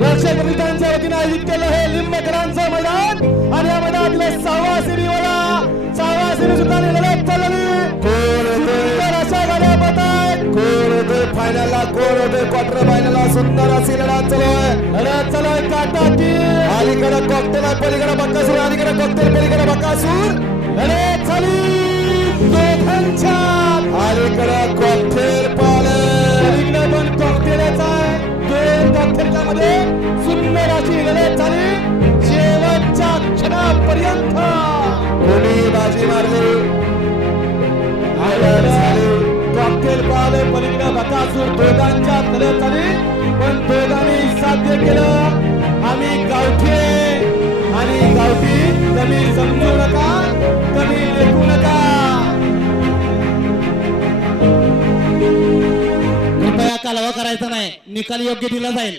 दर्शकांच्या वतीने आयोजित केलं हे लिंबकरांचं मैदान आणि या मैदानातील 6व्या सेमीवर सुद्धा लढत चालली. सुंदर अशा गाड्या पळतायत. कोण होते फायनलला, कोण होते क्वार्टर फायनलला, सुंदर अशी लढत चालू आहे. काटा की अलीकडे कॉकटेल आहे, पलीकडे बकासूर, अलीकडे कॉकटेल, पलीकडे बकासूर. लढत झाली दोघांच्या. अलीकडे कॉकटेल पाले, पलीकडे पण कॉकटेलच आहे. दोन कॉकटेलच्या मध्ये सुंदर अशी लढत झाली. शेवटच्या क्षणापर्यंत कोणी बाजी मारली. कॉकटेल पाले, पलीकडे बकासूर, दोघांच्या लढत झाली. पण दोघांनी साध्य केलं. आम्ही गावठी आणि गावठी कमी समजू नका, कमी लेखू नका. कृपया कालवा करायचा नाही, निकाल योग्य दिला जाईल.